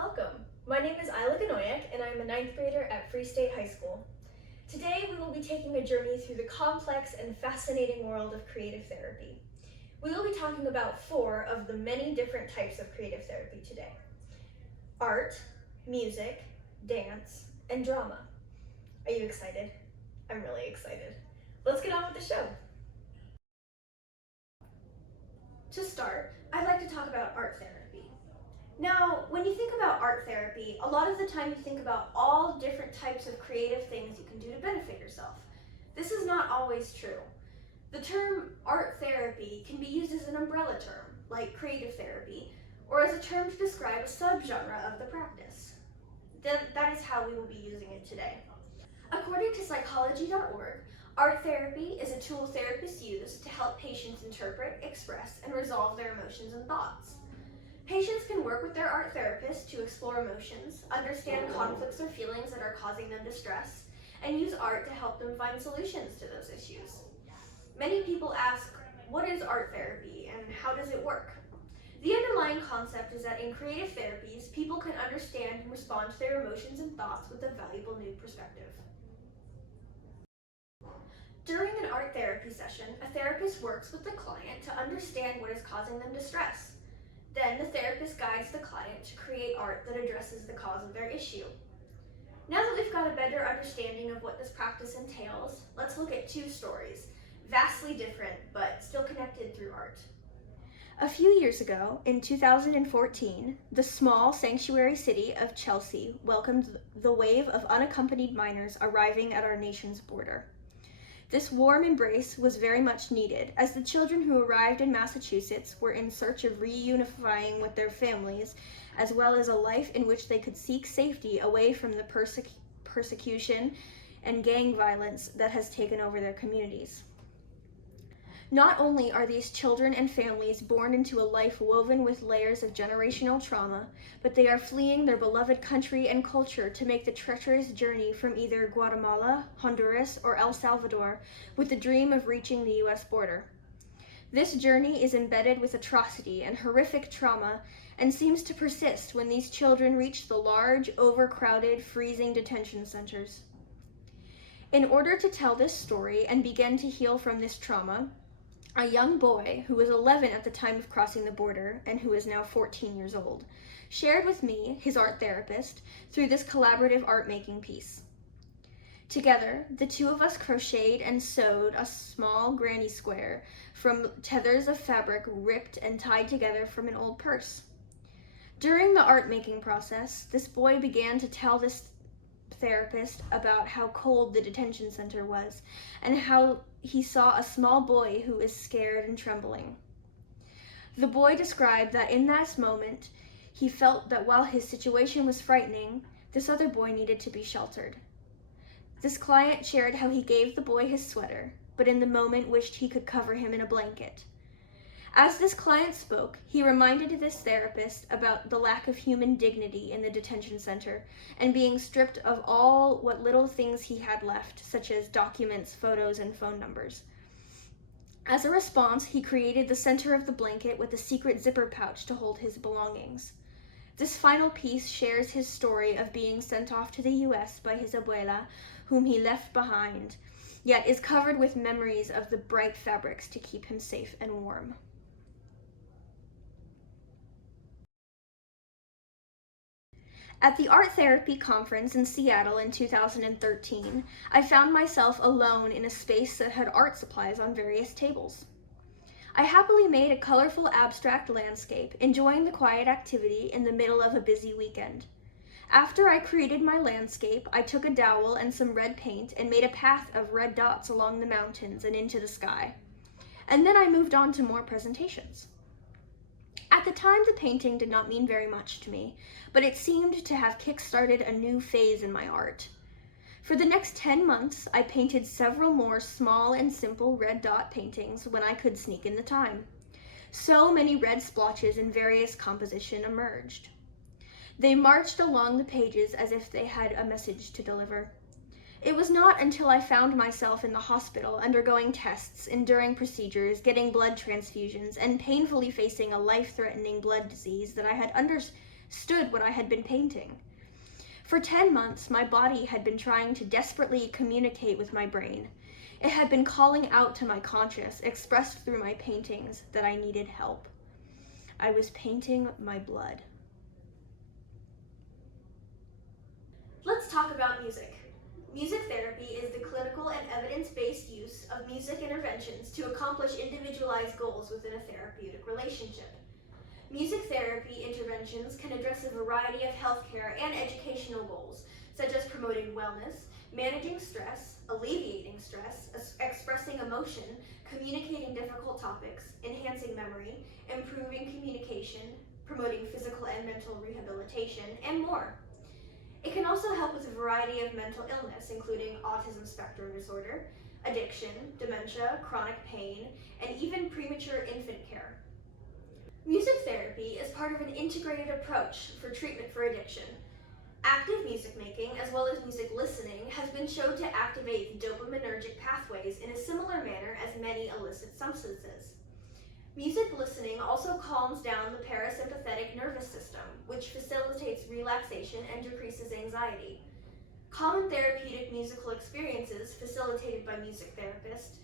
welcome. My name is Isla Ganoyak, and I'm a ninth grader at Free State High School. Today, we will be taking a journey through the complex and fascinating world of creative therapy. We will be talking about 4 of the many different types of creative therapy today: art, music, dance, and drama. Are you excited? I'm really excited. Let's get on with the show. To start, I'd like to talk about art therapy. Now, when you think about art therapy, a lot of the time you think about all different types of creative things you can do to benefit yourself. This is not always true. The term art therapy can be used as an umbrella term, like creative therapy, or as a term to describe a subgenre of the practice. That is how we will be using it today. According to psychology.org, art therapy is a tool therapists use to help patients interpret, express, and resolve their emotions and thoughts. Patients can work with their art therapist to explore emotions, understand conflicts or feelings that are causing them distress, and use art to help them find solutions to those issues. Many people ask, what is art therapy and how does it work? The underlying concept is that in creative therapies, people can understand and respond to their emotions and thoughts with a valuable new perspective. During an art therapy session, a therapist works with the client to understand what is causing them distress. Then the therapist guides the client to create art that addresses the cause of their issue. Now that we've got a better understanding of what this practice entails, let's look at 2 stories, vastly different but still connected through art. A few years ago, in 2014, the small sanctuary city of Chelsea welcomed the wave of unaccompanied minors arriving at our nation's border. This warm embrace was very much needed, as the children who arrived in Massachusetts were in search of reunifying with their families, as well as a life in which they could seek safety away from the persecution and gang violence that has taken over their communities. Not only are these children and families born into a life woven with layers of generational trauma, but they are fleeing their beloved country and culture to make the treacherous journey from either Guatemala, Honduras, or El Salvador with the dream of reaching the US border. This journey is embedded with atrocity and horrific trauma and seems to persist when these children reach the large, overcrowded, freezing detention centers. In order to tell this story and begin to heal from this trauma, a young boy who was 11 at the time of crossing the border and who is now 14 years old shared with me, his art therapist, through this collaborative art making piece. Together, the 2 of us crocheted and sewed a small granny square from tethers of fabric ripped and tied together from an old purse. During the art making process, this boy began to tell this therapist about how cold the detention center was and how he saw a small boy who is scared and trembling. The boy described that in that moment, he felt that while his situation was frightening, this other boy needed to be sheltered. This client shared how he gave the boy his sweater, but in the moment wished he could cover him in a blanket. As this client spoke, he reminded this therapist about the lack of human dignity in the detention center and being stripped of all what little things he had left, such as documents, photos, and phone numbers. As a response, he created the center of the blanket with a secret zipper pouch to hold his belongings. This final piece shares his story of being sent off to the US by his abuela, whom he left behind, yet is covered with memories of the bright fabrics to keep him safe and warm. At the Art Therapy Conference in Seattle in 2013, I found myself alone in a space that had art supplies on various tables. I happily made a colorful abstract landscape, enjoying the quiet activity in the middle of a busy weekend. After I created my landscape, I took a dowel and some red paint and made a path of red dots along the mountains and into the sky. And then I moved on to more presentations. At the time, the painting did not mean very much to me, but it seemed to have kick-started a new phase in my art. For the next 10 months, I painted several more small and simple red dot paintings when I could sneak in the time. So many red splotches in various composition emerged. They marched along the pages as if they had a message to deliver. It was not until I found myself in the hospital undergoing tests, enduring procedures, getting blood transfusions, and painfully facing a life-threatening blood disease that I had stood what I had been painting. For 10 months, my body had been trying to desperately communicate with my brain. It had been calling out to my conscious, expressed through my paintings, that I needed help. I was painting my blood. Let's talk about music. Music therapy is the clinical and evidence-based use of music interventions to accomplish individualized goals within a therapeutic relationship. Music therapy interventions can address a variety of healthcare and educational goals, such as promoting wellness, managing stress, alleviating stress, expressing emotion, communicating difficult topics, enhancing memory, improving communication, promoting physical and mental rehabilitation, and more. It can also help with a variety of mental illness, including autism spectrum disorder, addiction, dementia, chronic pain, and even premature infant care. Music therapy is part of an integrated approach for treatment for addiction. Active music making, as well as music listening, has been shown to activate the dopaminergic pathways in a similar manner as many illicit substances. Music listening also calms down the parasympathetic nervous system, which facilitates relaxation and decreases anxiety. Common therapeutic musical experiences facilitated by music therapists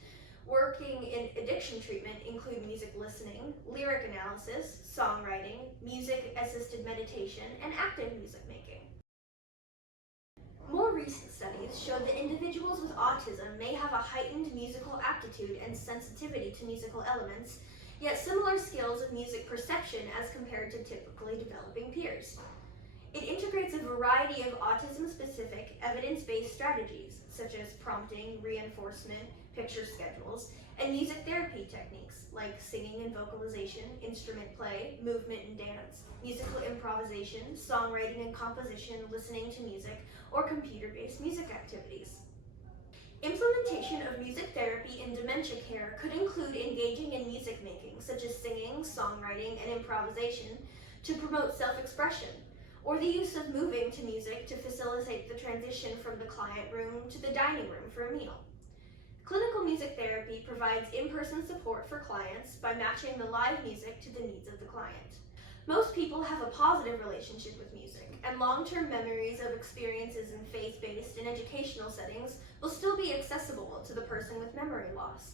working in addiction treatment include music listening, lyric analysis, songwriting, music-assisted meditation, and active music making. More recent studies show that individuals with autism may have a heightened musical aptitude and sensitivity to musical elements, yet similar skills of music perception as compared to typically developing peers. It integrates a variety of autism-specific, evidence-based strategies, such as prompting, reinforcement, picture schedules, and music therapy techniques like singing and vocalization, instrument play, movement and dance, musical improvisation, songwriting and composition, listening to music, or computer-based music activities. Implementation of music therapy in dementia care could include engaging in music making, such as singing, songwriting, and improvisation, to promote self-expression, or the use of moving to music to facilitate the transition from the client room to the dining room for a meal. Clinical music therapy provides in-person support for clients by matching the live music to the needs of the client. Most people have a positive relationship with music, and long-term memories of experiences in faith-based and educational settings will still be accessible to the person with memory loss.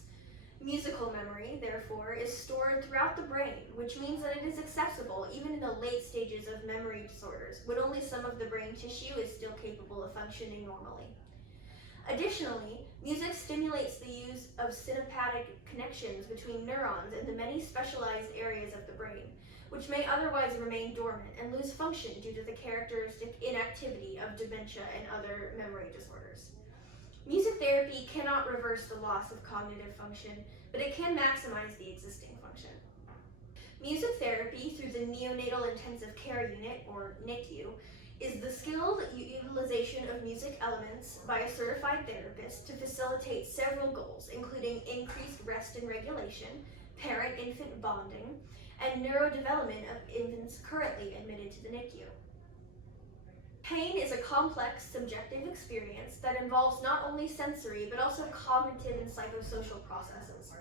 Musical memory, therefore, is stored throughout the brain, which means that it is accessible even in the late stages of memory disorders, when only some of the brain tissue is still capable of functioning normally. Additionally, music stimulates the use of synaptic connections between neurons in the many specialized areas of the brain, which may otherwise remain dormant and lose function due to the characteristic inactivity of dementia and other memory disorders. Music therapy cannot reverse the loss of cognitive function, but it can maximize the existing function. Music therapy through the Neonatal Intensive Care Unit, or NICU, is the skilled utilization of music elements by a certified therapist to facilitate several goals, including increased rest and regulation, parent-infant bonding, and neurodevelopment of infants currently admitted to the NICU. Pain is a complex, subjective experience that involves not only sensory but also cognitive and psychosocial processes.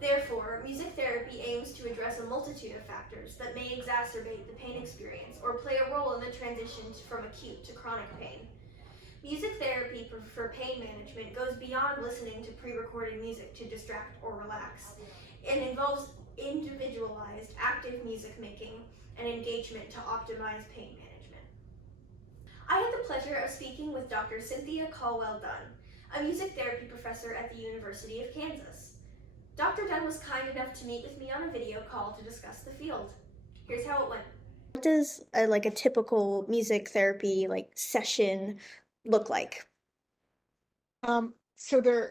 Therefore, music therapy aims to address a multitude of factors that may exacerbate the pain experience or play a role in the transition from acute to chronic pain. Music therapy for pain management goes beyond listening to pre-recorded music to distract or relax and involves individualized, active music making and engagement to optimize pain management. I had the pleasure of speaking with Dr. Cynthia Caldwell-Dunn, a music therapy professor at the University of Kansas. Dr. Dunn was kind enough to meet with me on a video call to discuss the field. Here's how it went. What does a typical music therapy session look like? So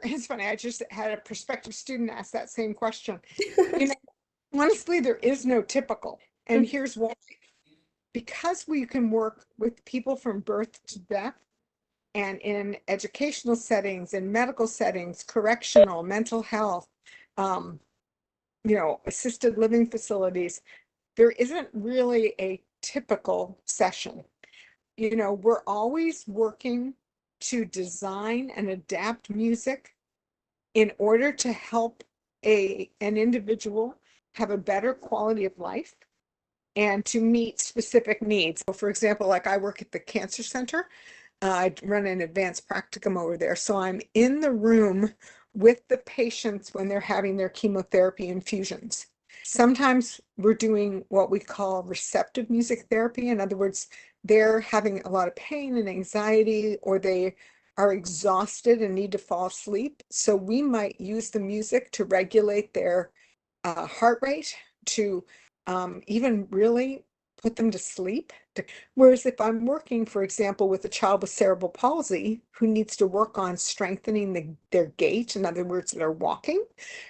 it's funny, I just had a prospective student ask that same question. You know, honestly, there is no typical, and here's why. Because we can work with people from birth to death, and in educational settings, in medical settings, correctional, mental health, assisted living facilities, there isn't really a typical session. We're always working to design and adapt music in order to help an individual have a better quality of life and to meet specific needs. So for example, like I work at the cancer center. I run an advanced practicum over there. So I'm in the room with the patients when they're having their chemotherapy infusions. Sometimes we're doing what we call receptive music therapy. In other words, they're having a lot of pain and anxiety, or they are exhausted and need to fall asleep. So we might use the music to regulate their heart rate, to even really put them to sleep. Whereas if I'm working, for example, with a child with cerebral palsy who needs to work on strengthening their gait, in other words, they're walking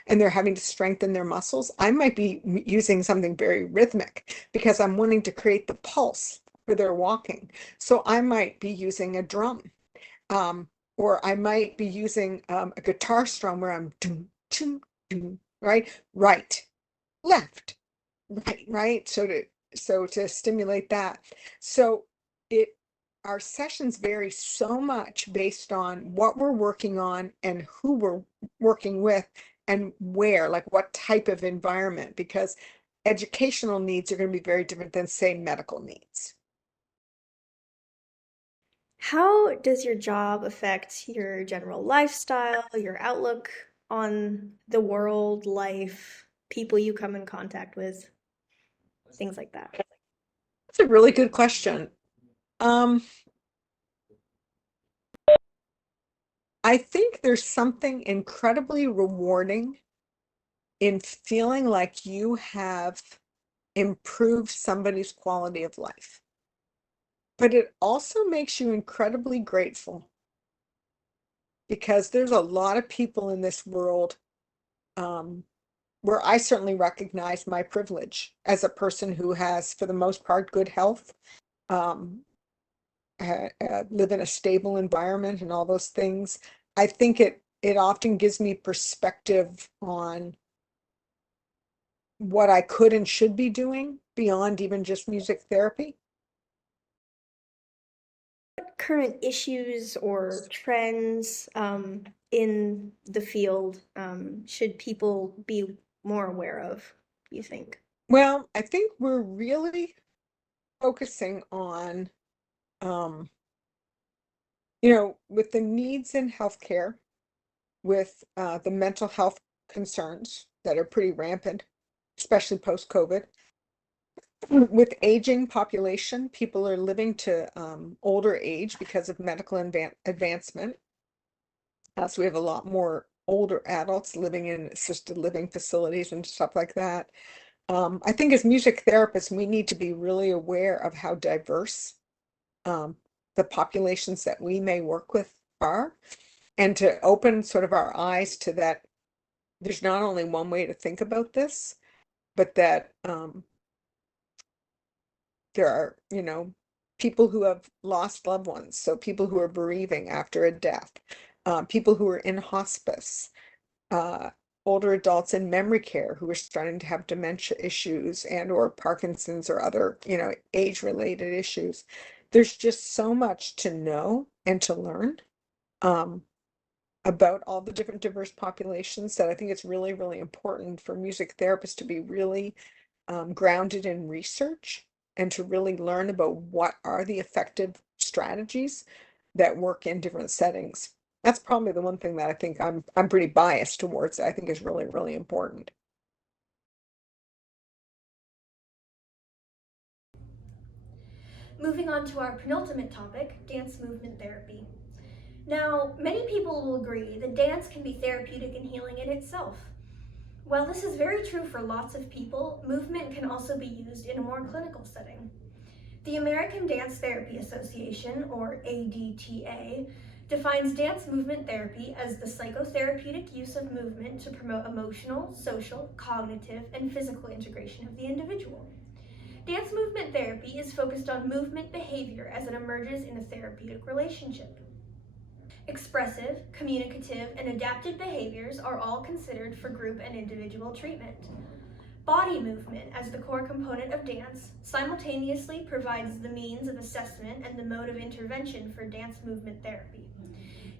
and they're having to strengthen their muscles, I might be using something very rhythmic because I'm wanting to create the pulse for their walking. So I might be using a drum, or I might be using a guitar strum where I'm doom, doom, doom, right, left, right. So to stimulate that. So it our sessions vary so much based on what we're working on and who we're working with and where, like what type of environment, because educational needs are going to be very different than, say, medical needs. How does your job affect your general lifestyle, your outlook on the world, life, people you come in contact with, things like that? That's a really good question. Um, I think there's something incredibly rewarding in feeling like you have improved somebody's quality of life. But it also makes you incredibly grateful because there's a lot of people in this world, um, where I certainly recognize my privilege as a person who has, for the most part, good health, um, live in a stable environment and all those things. I think it often gives me perspective on what I could and should be doing beyond even just music therapy. What current issues or trends in the field should people be more aware of, you think? Well, I think we're really focusing on, um, with the needs in healthcare, with the mental health concerns that are pretty rampant, especially post-COVID. With aging population, people are living to older age because of medical advancement. So we have a lot more older adults living in assisted living facilities and stuff like that. I think as music therapists, we need to be really aware of how diverse um, the populations that we may work with are, and to open sort of our eyes to that there's not only one way to think about this, but that there are, people who have lost loved ones, so people who are bereaving after a death, people who are in hospice, uh, older adults in memory care who are starting to have dementia issues and or Parkinson's or other, age-related issues. There's just so much to know and to learn um, about all the different diverse populations that I think it's really, really important for music therapists to be really grounded in research and to really learn about what are the effective strategies that work in different settings. That's probably the one thing that I think I'm pretty biased towards. I think is really, really important. Moving on to our penultimate topic, dance movement therapy. Now, many people will agree that dance can be therapeutic and healing in itself. While this is very true for lots of people, movement can also be used in a more clinical setting. The American Dance Therapy Association, or ADTA, defines dance movement therapy as the psychotherapeutic use of movement to promote emotional, social, cognitive, and physical integration of the individual. Dance movement therapy is focused on movement behavior as it emerges in a therapeutic relationship. Expressive, communicative, and adapted behaviors are all considered for group and individual treatment. Body movement, as the core component of dance, simultaneously provides the means of assessment and the mode of intervention for dance movement therapy.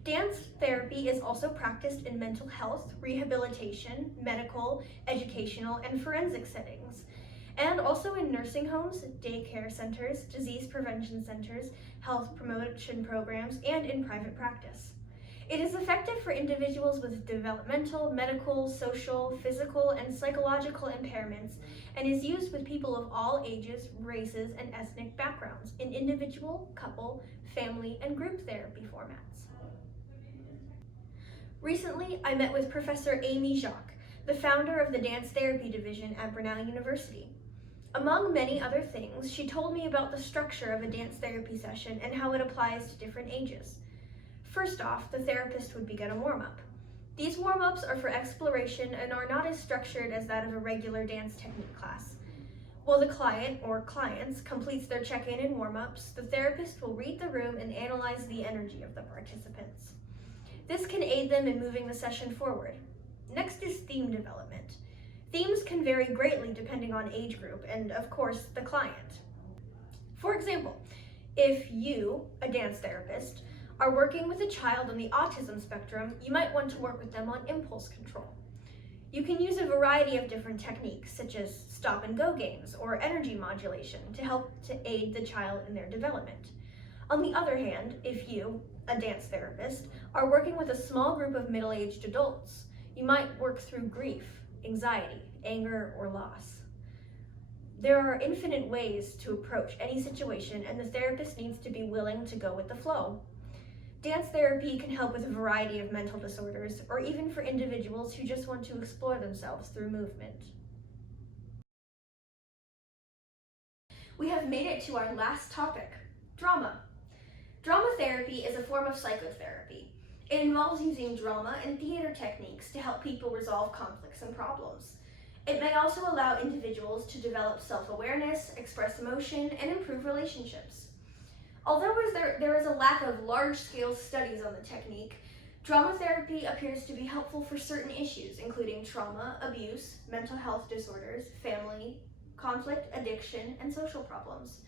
Dance therapy is also practiced in mental health, rehabilitation, medical, educational, and forensic settings. and also in nursing homes, daycare centers, disease prevention centers, health promotion programs, and in private practice. It is effective for individuals with developmental, medical, social, physical, and psychological impairments and is used with people of all ages, races, and ethnic backgrounds in individual, couple, family, and group therapy formats. Recently, I met with Professor Amy Jacques, the founder of the Dance Therapy Division at Brunel University. Among many other things, she told me about the structure of a dance therapy session and how it applies to different ages. First off, the therapist would begin a warm-up. These warm-ups are for exploration and are not as structured as that of a regular dance technique class. While the client or clients completes their check-in and warm-ups, the therapist will read the room and analyze the energy of the participants. This can aid them in moving the session forward. Next is theme development. Themes can vary greatly depending on age group and, of course, the client. For example, if you, a dance therapist, are working with a child on the autism spectrum, you might want to work with them on impulse control. You can use a variety of different techniques, such as stop and go games or energy modulation, to help to aid the child in their development. On the other hand, if you, a dance therapist, are working with a small group of middle-aged adults, you might work through grief, anxiety, anger, or loss. There are infinite ways to approach any situation, and the therapist needs to be willing to go with the flow. Dance therapy can help with a variety of mental disorders, or even for individuals who just want to explore themselves through movement. We have made it to our last topic, drama. Drama therapy is a form of psychotherapy. It involves using drama and theater techniques to help people resolve conflicts and problems. It may also allow individuals to develop self-awareness, express emotion, and improve relationships. Although there is a lack of large-scale studies on the technique, drama therapy appears to be helpful for certain issues, including trauma, abuse, mental health disorders, family, conflict, addiction, and social problems.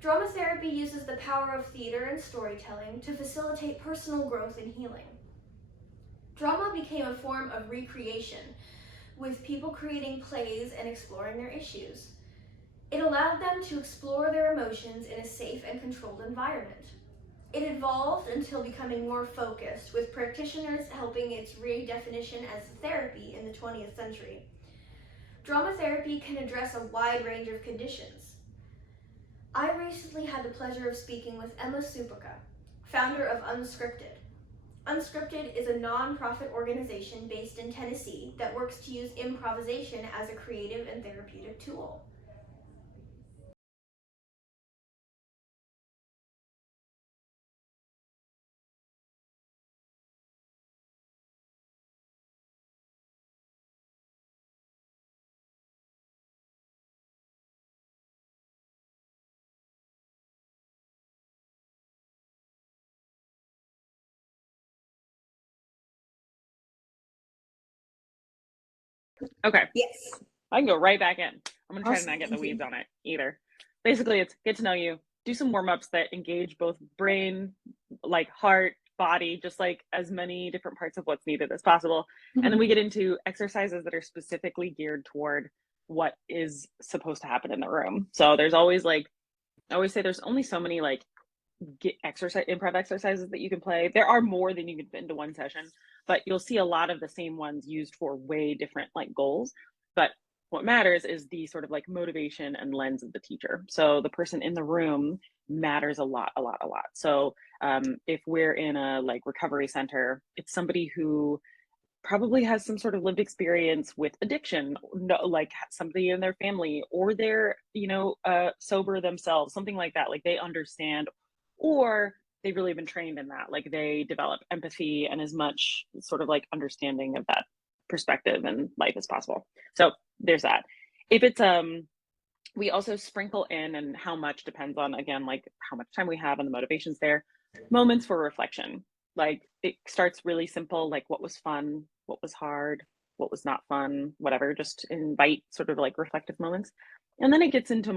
Drama therapy uses the power of theater and storytelling to facilitate personal growth and healing. Drama became a form of recreation, with people creating plays and exploring their issues. It allowed them to explore their emotions in a safe and controlled environment. It evolved until becoming more focused, with practitioners helping its redefinition as therapy in the 20th century. Drama therapy can address a wide range of conditions. I recently had the pleasure of speaking with Emma Supica, founder of Unscripted. Unscripted is a non-profit organization based in Tennessee that works to use improvisation as a creative and therapeutic tool. Okay, Yes. I can go right back in. I'm gonna try to Awesome, not get in the thank you. weeds on it either. Basically, it's get to know you, do some warm-ups that engage both brain, like heart, body, just like as many different parts of what's needed as possible. And then we get into exercises that are specifically geared toward what is supposed to happen in the room. So there's always like, I always say there's only so many like improv exercises that you can play. There are more than you can fit into one session, but you'll see a lot of the same ones used for way different like goals. But what matters is the sort of like motivation and lens of the teacher. So the person in the room matters a lot. So if we're in a like recovery center, it's somebody who probably has some sort of lived experience with addiction, no, like somebody in their family, or they're sober themselves, something like that. Like they understand, or they've really been trained in that, like they develop empathy and as much sort of like understanding of that perspective and life as possible. So there's that. If it's we also sprinkle in, and how much depends on, again, like how much time we have and the motivations there, moments for reflection. Like it starts really simple, like what was fun, what was hard, what was not fun, whatever, just invite sort of like reflective moments. And then it gets into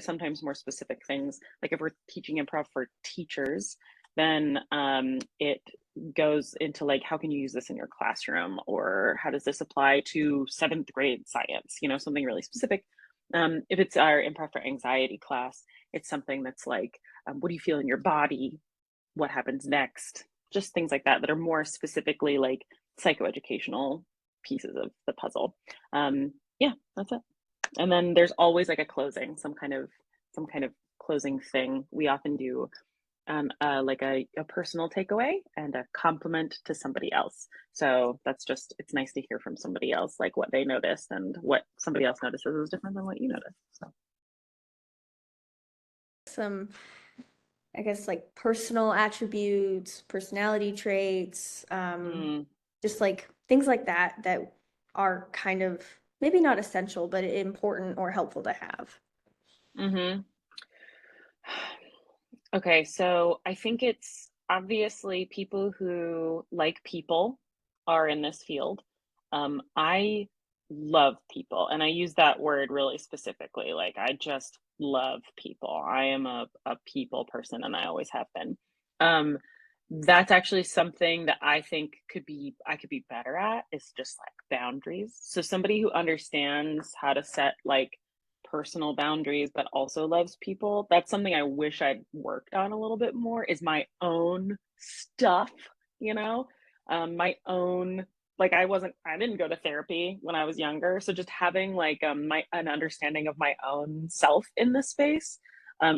sometimes more specific things. Like if we're teaching improv for teachers, then it goes into like, how can you use this in your classroom? Or how does this apply to 7th grade science? Something really specific. If it's our improv for anxiety class, it's something that's like, what do you feel in your body? What happens next? Just things like that that are more specifically like psychoeducational pieces of the puzzle. Yeah, that's it. And then there's always like a closing, some kind of closing thing. We often do like a personal takeaway and a compliment to somebody else. So that's just, it's nice to hear from somebody else, like what they noticed and what somebody else notices is different than what you noticed. So Some, I guess, like personal attributes, personality traits, mm, just like things like that that are kind of maybe not essential, but important or helpful to have. mm-hmm. Okay, so I think it's obviously people who like people are in this field. I love people, and I use that word really specifically. Like, I just love people. I am a people person, and I always have been. Um, that's actually something that I think I could be better at is just like boundaries. So somebody who understands how to set like personal boundaries but also loves people, that's something I wish I'd worked on a little bit more, is my own stuff, you know. My own, like, I didn't go to therapy when I was younger, so just having like my an understanding of my own self in this space,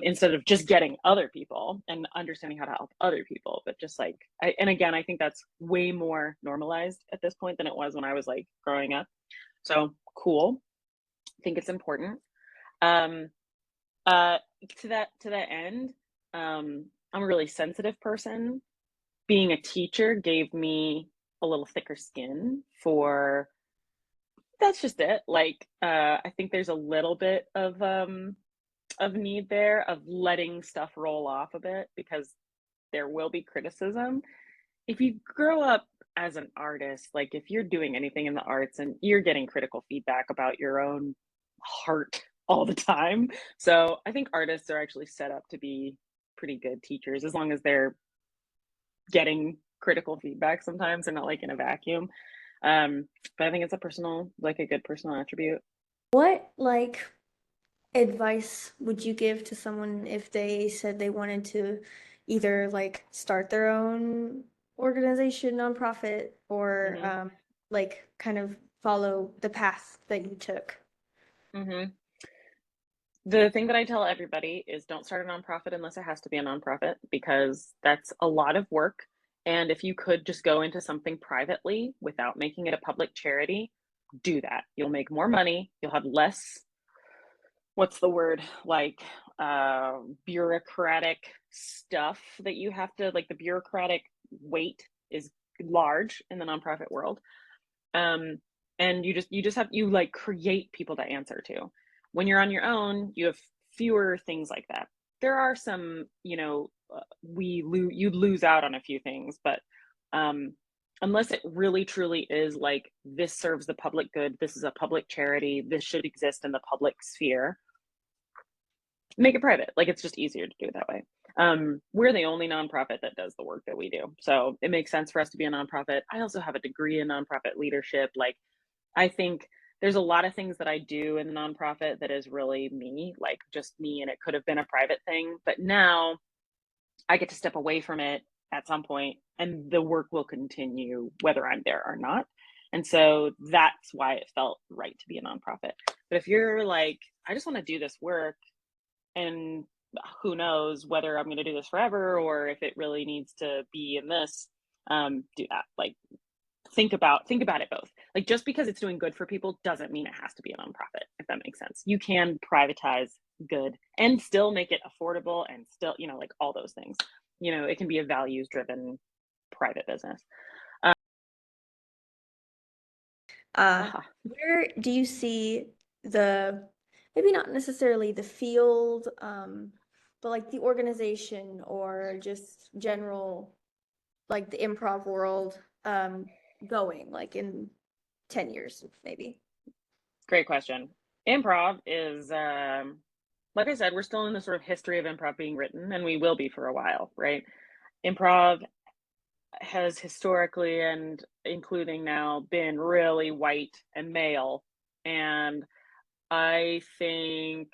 instead of just getting other people and understanding how to help other people, but just like and again, I think that's way more normalized at this point than it was when I was like growing up. So cool. I think it's important. um uh to that end, I'm a really sensitive person. Being a teacher gave me a little thicker skin for, that's just it. Like, I think there's a little bit of need there of letting stuff roll off a bit, because there will be criticism. If you grow up as an artist, like if you're doing anything in the arts and you're getting critical feedback about your own heart all the time. So I think artists are actually set up to be pretty good teachers as long as they're getting critical feedback. Sometimes they're not like in a vacuum. But I think it's a personal, like a good personal attribute. What like advice would you give to someone if they said they wanted to either like start their own organization, nonprofit, or Hmm. like kind of follow the path that you took? Hmm. The thing that I tell everybody is don't start a nonprofit unless it has to be a nonprofit, because that's a lot of work. And if you could just go into something privately without making it a public charity, do that. You'll make more money. You'll have less, what's the word, like bureaucratic stuff that you have to, like the bureaucratic weight is large in the nonprofit world. um and you just have, you like create people to answer to. When you're on your own, you have fewer things like that. There are some, you'd lose out on a few things, but um unless it really truly is like, this serves the public good, this is a public charity, this should exist in the public sphere, make it private. Like, it's just easier to do it that way. We're the only nonprofit that does the work that we do, so it makes sense for us to be a nonprofit. I also have a degree in nonprofit leadership. Like, I think there's a lot of things that I do in the nonprofit that is really me, like just me, and it could have been a private thing, but now I get to step away from it at some point, and the work will continue whether I'm there or not. And so that's why it felt right to be a nonprofit. But if you're like, I just want to do this work, and who knows whether I'm going to do this forever or if it really needs to be in this, do that. Like, think about it both. Like, just because it's doing good for people doesn't mean it has to be a nonprofit, if that makes sense. You can privatize good and still make it affordable, and still, like all those things. It can be a values driven private business. Haha. Where do you see the, maybe not necessarily the field, but like the organization or just general, like the improv world, going like in 10 years, maybe? Great question. Improv is, like I said, we're still in the sort of history of improv being written, and we will be for a while, right? Improv has historically, and including now, been really white and male. And I think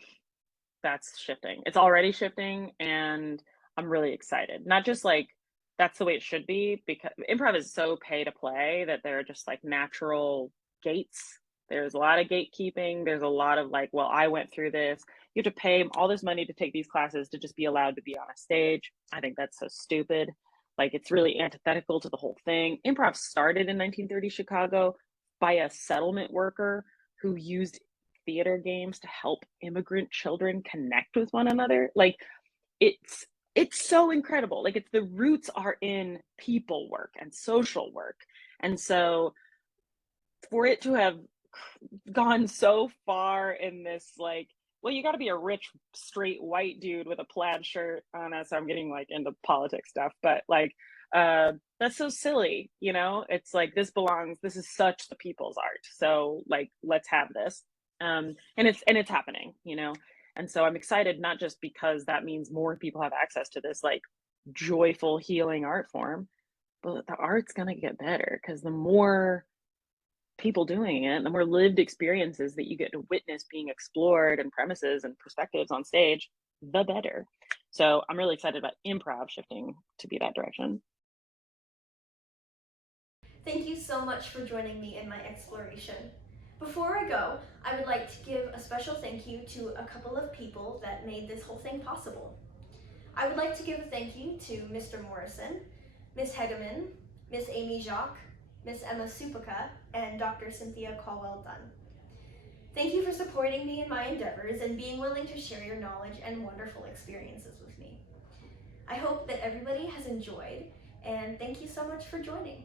that's shifting. It's already shifting, and I'm really excited. Not just like that's the way it should be, because improv is so pay to play that there are just like natural gates. There's a lot of gatekeeping. There's a lot of like, well, I went through this. You have to pay all this money to take these classes to just be allowed to be on a stage. I think that's so stupid. Like, it's really antithetical to the whole thing. Improv started in 1930 Chicago by a settlement worker who used theater games to help immigrant children connect with one another. Like, it's so incredible. Like, it's the roots are in people work and social work. And so for it to have gone so far in this, like, well, you got to be a rich straight white dude with a plaid shirt on us. I'm getting like into politics stuff, but like that's so silly, you know. It's like, this is such the people's art, so like, let's have this. And it's happening, you know. And so I'm excited, not just because that means more people have access to this like joyful healing art form, but the art's gonna get better because the more people doing it, the more lived experiences that you get to witness being explored and premises and perspectives on stage, the better. So I'm really excited about improv shifting to be that direction. Thank you so much for joining me in my exploration. Before I go, I would like to give a special thank you to a couple of people that made this whole thing possible. I would like to give a thank you to Mr. Morrison, Ms. Hegeman, Ms. Amy Jacques, Ms. Emma Supaka, and Dr. Cynthia Caldwell-Dunn. Thank you for supporting me in my endeavors and being willing to share your knowledge and wonderful experiences with me. I hope that everybody has enjoyed, and thank you so much for joining.